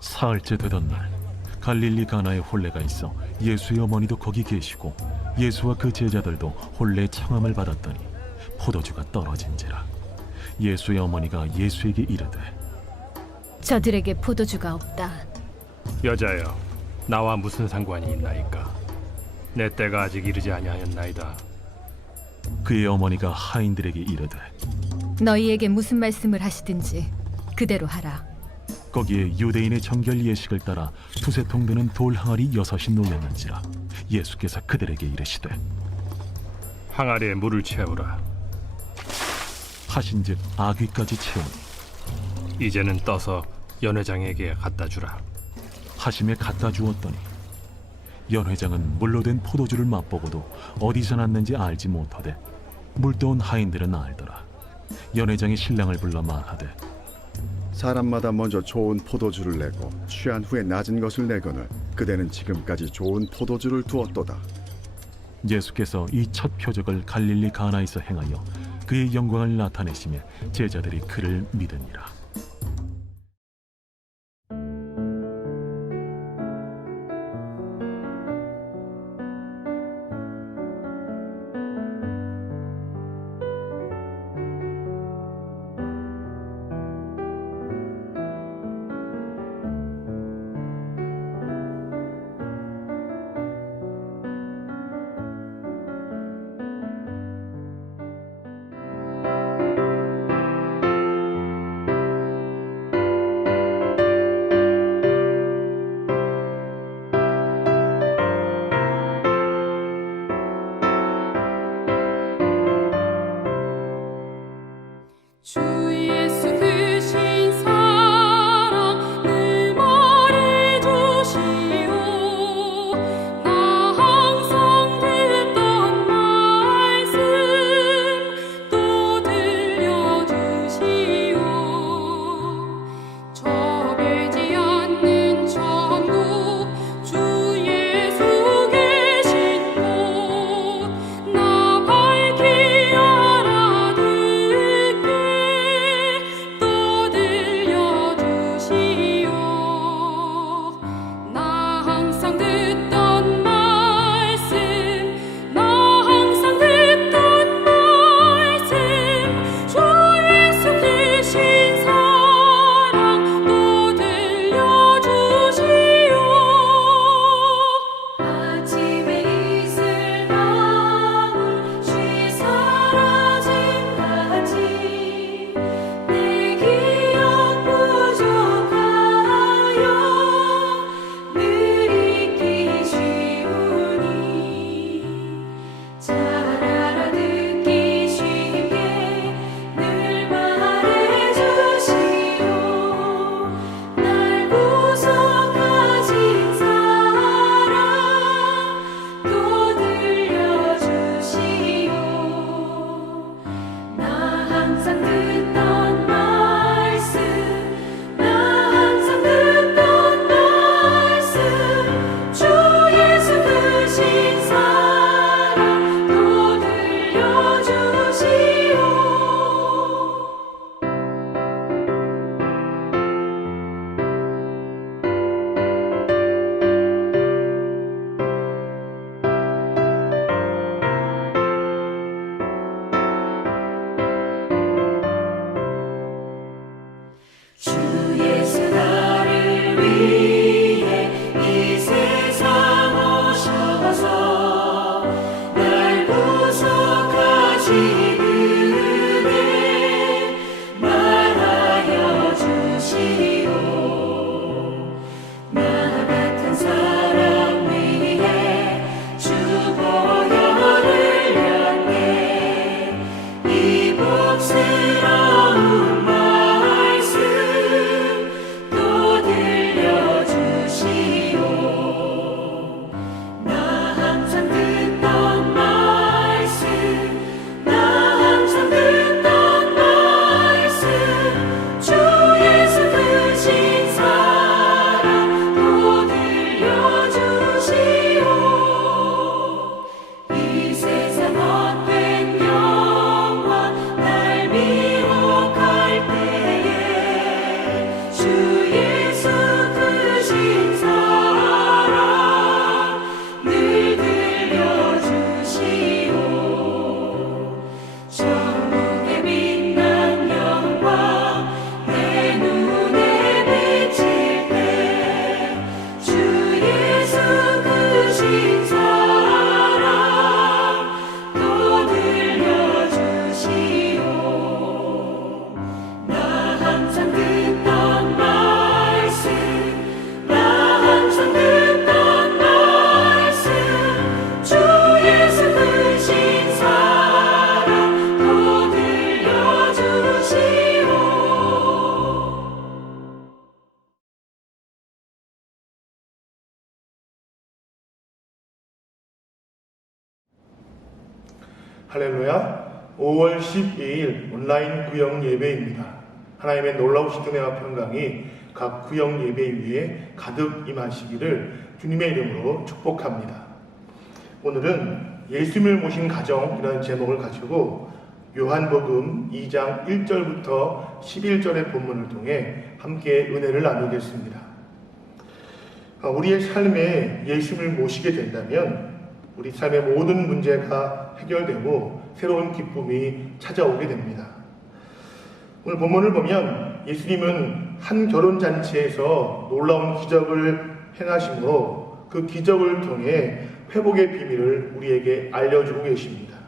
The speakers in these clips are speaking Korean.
사흘째 되던 날, 갈릴리 가나에 혼례가 있어 예수의 어머니도 거기 계시고 예수와 그 제자들도 혼례 청함을 받았더니 포도주가 떨어진지라. 예수의 어머니가 예수에게 이르되, 저들에게 포도주가 없다. 여자여, 나와 무슨 상관이 있나이까? 내 때가 아직 이르지 아니하였나이다. 그의 어머니가 하인들에게 이르되, 너희에게 무슨 말씀을 하시든지 그대로 하라. 거기에 유대인의 정결 예식을 따라 두세 통 되는 돌 항아리 6이 놓였는지라. 예수께서 그들에게 이르시되, 항아리에 물을 채우라. 하신즉 아귀까지 채우니 이제는 떠서 연회장에게 갖다 주라. 하심에 갖다 주었더니 연회장은 물로 된 포도주를 맛보고도 어디서 났는지 알지 못하되 물떠온 하인들은 알더라. 연회장이 신랑을 불러 말하되, 사람마다 먼저 좋은 포도주를 내고 취한 후에 낮은 것을 내거늘 그대는 지금까지 좋은 포도주를 두었도다. 예수께서 이 첫 표적을 갈릴리 가나에서 행하여 그의 영광을 나타내시며 제자들이 그를 믿으니라. 할렐루야. 5월 12일 온라인 구역 예배입니다. 하나님의 놀라우신 은혜와 평강이 각 구역 예배 위에 가득 임하시기를 주님의 이름으로 축복합니다. 오늘은 예수님을 모신 가정이라는 제목을 가지고 요한복음 2장 1절부터 11절의 본문을 통해 함께 은혜를 나누겠습니다. 우리의 삶에 예수님을 모시게 된다면 우리 삶의 모든 문제가 해결되고 새로운 기쁨이 찾아오게 됩니다. 오늘 본문을 보면 예수님은 한 결혼잔치에서 놀라운 기적을 행하심으로 그 기적을 통해 회복의 비밀을 우리에게 알려주고 계십니다.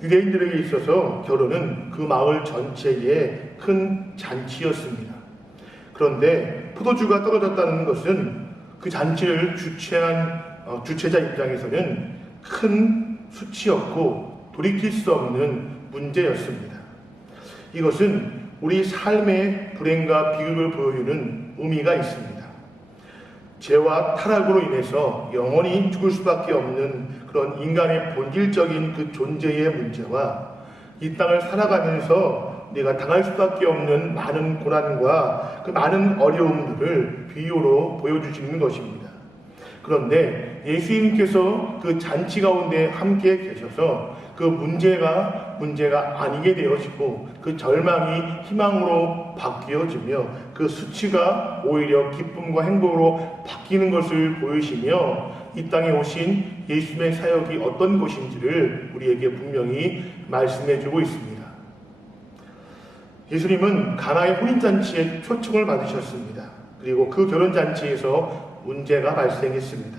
유대인들에게 있어서 결혼은 그 마을 전체의 큰 잔치였습니다. 그런데 포도주가 떨어졌다는 것은 그 잔치를 주최한 주최자 입장에서는 큰 수치였고 돌이킬 수 없는 문제였습니다. 이것은 우리 삶의 불행과 비극을 보여주는 의미가 있습니다. 죄와 타락으로 인해서 영원히 죽을 수밖에 없는 그런 인간의 본질적인 그 존재의 문제와 이 땅을 살아가면서 내가 당할 수밖에 없는 많은 고난과 그 많은 어려움들을 비유로 보여주시는 것입니다. 그런데 예수님께서 그 잔치 가운데 함께 계셔서 그 문제가 아니게 되어지고 그 절망이 희망으로 바뀌어지며 그 수치가 오히려 기쁨과 행복으로 바뀌는 것을 보이시며 이 땅에 오신 예수님의 사역이 어떤 것인지를 우리에게 분명히 말씀해 주고 있습니다. 예수님은 가나의 혼인잔치에 초청을 받으셨습니다. 그리고 그 결혼잔치에서 문제가 발생했습니다.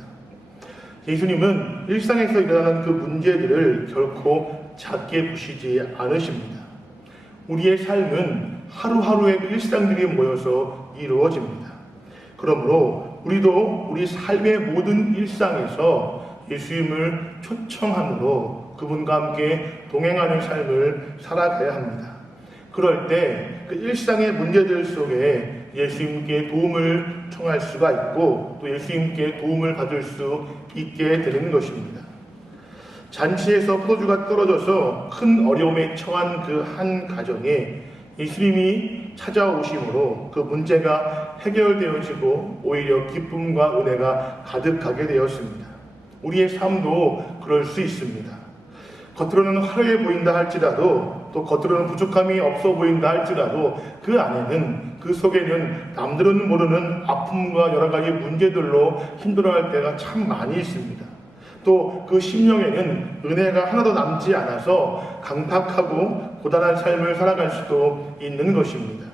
예수님은 일상에서 일어나는 그 문제들을 결코 작게 보시지 않으십니다. 우리의 삶은 하루하루의 그 일상들이 모여서 이루어집니다. 그러므로 우리도 우리 삶의 모든 일상에서 예수님을 초청함으로 그분과 함께 동행하는 삶을 살아가야 합니다. 그럴 때 그 일상의 문제들 속에 예수님께 도움을 청할 수가 있고 또 예수님께 도움을 받을 수 있게 되는 것입니다. 잔치에서 포도주가 떨어져서 큰 어려움에 처한 그 한 가정에 예수님이 찾아오심으로 그 문제가 해결되어지고 오히려 기쁨과 은혜가 가득하게 되었습니다. 우리의 삶도 그럴 수 있습니다. 겉으로는 화려해 보인다 할지라도 또 겉으로는 부족함이 없어 보인다 할지라도 그 안에는 그 속에는 남들은 모르는 아픔과 여러 가지 문제들로 힘들어할 때가 참 많이 있습니다. 또 그 심령에는 은혜가 하나도 남지 않아서 강팍하고 고단한 삶을 살아갈 수도 있는 것입니다.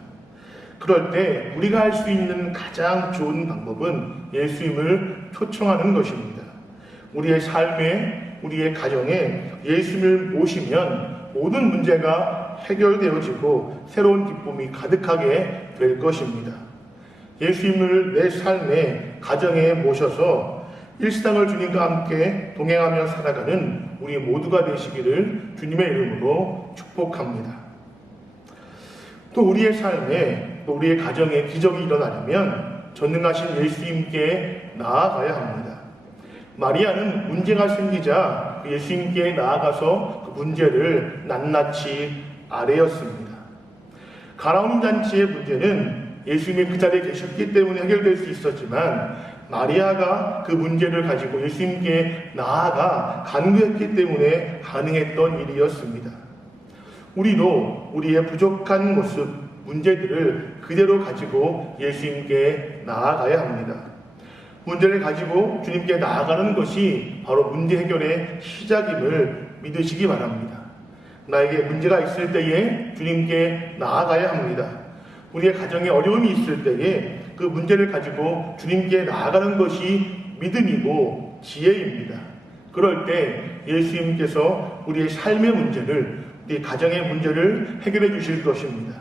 그럴 때 우리가 할 수 있는 가장 좋은 방법은 예수님을 초청하는 것입니다. 우리의 삶에 우리의 가정에 예수님을 모시면 모든 문제가 해결되어지고 새로운 기쁨이 가득하게 될 것입니다. 예수님을 내 삶에 가정에 모셔서 일상을 주님과 함께 동행하며 살아가는 우리 모두가 되시기를 주님의 이름으로 축복합니다. 또 우리의 삶에 또 우리의 가정에 기적이 일어나려면 전능하신 예수님께 나아가야 합니다. 마리아는 문제가 생기자 예수님께 나아가서 그 문제를 낱낱이 아뢰었습니다. 가나온 잔치의 문제는 예수님이 그 자리에 계셨기 때문에 해결될 수 있었지만 마리아가 그 문제를 가지고 예수님께 나아가 간구했기 때문에 가능했던 일이었습니다. 우리도 우리의 부족한 모습, 문제들을 그대로 가지고 예수님께 나아가야 합니다. 문제를 가지고 주님께 나아가는 것이 바로 문제 해결의 시작임을 믿으시기 바랍니다. 나에게 문제가 있을 때에 주님께 나아가야 합니다. 우리의 가정에 어려움이 있을 때에 그 문제를 가지고 주님께 나아가는 것이 믿음이고 지혜입니다. 그럴 때 예수님께서 우리의 삶의 문제를, 우리 가정의 문제를 해결해 주실 것입니다.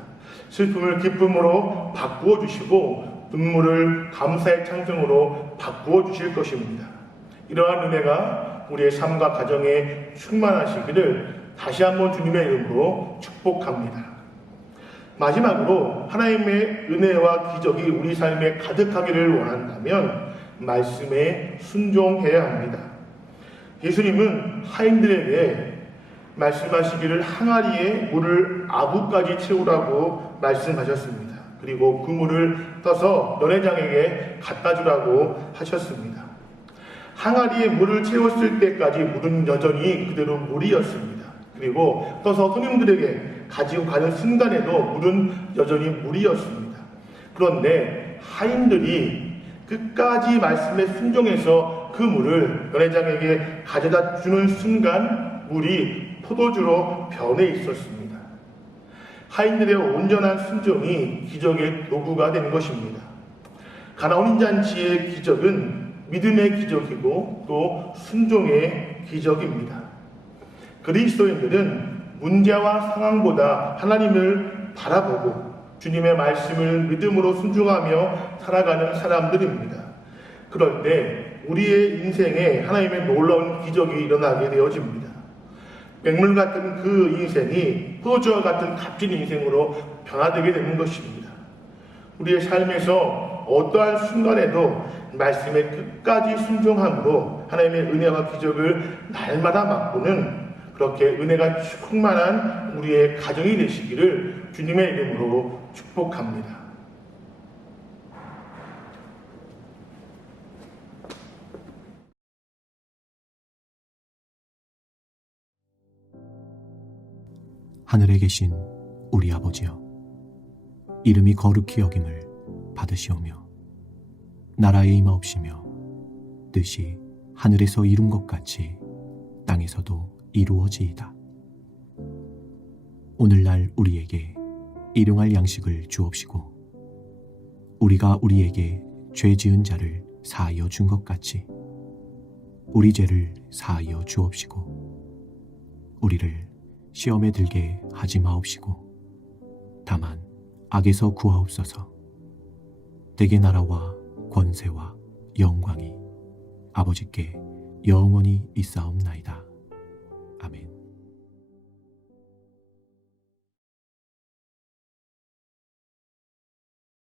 슬픔을 기쁨으로 바꾸어 주시고 눈물을 감사의 찬송으로 바꾸어 주실 것입니다. 이러한 은혜가 우리의 삶과 가정에 충만하시기를 다시 한번 주님의 이름으로 축복합니다. 마지막으로 하나님의 은혜와 기적이 우리 삶에 가득하기를 원한다면 말씀에 순종해야 합니다. 예수님은 하인들에게 말씀하시기를 항아리에 물을 아구까지 채우라고 말씀하셨습니다. 그리고 그 물을 떠서 연회장에게 갖다 주라고 하셨습니다. 항아리에 물을 채웠을 때까지 물은 여전히 그대로 물이었습니다. 그리고 떠서 손님들에게 가지고 가는 순간에도 물은 여전히 물이었습니다. 그런데 하인들이 끝까지 말씀에 순종해서 그 물을 연회장에게 가져다 주는 순간 물이 포도주로 변해 있었습니다. 하인들의 온전한 순종이 기적의 도구가 된 것입니다. 가나 혼인잔치의 기적은 믿음의 기적이고 또 순종의 기적입니다. 그리스도인들은 문제와 상황보다 하나님을 바라보고 주님의 말씀을 믿음으로 순종하며 살아가는 사람들입니다. 그럴 때 우리의 인생에 하나님의 놀라운 기적이 일어나게 되어집니다. 맹물 같은 그 인생이 포도주와 같은 값진 인생으로 변화되게 되는 것입니다. 우리의 삶에서 어떠한 순간에도 말씀에 끝까지 순종함으로 하나님의 은혜와 기적을 날마다 맛보는 그렇게 은혜가 충만한 우리의 가정이 되시기를 주님의 이름으로 축복합니다. 하늘에 계신 우리 아버지여, 이름이 거룩히 여김을 받으시오며 나라의 임하옵시며 뜻이 하늘에서 이룬 것 같이 땅에서도 이루어지이다. 오늘날 우리에게 일용할 양식을 주옵시고 우리가 우리에게 죄 지은 자를 사하여 준 것 같이 우리 죄를 사하여 주옵시고 우리를 시험에 들게 하지 마옵시고 다만 악에서 구하옵소서. 대개 나라와 권세와 영광이 아버지께 영원히 있사옵나이다. 아멘.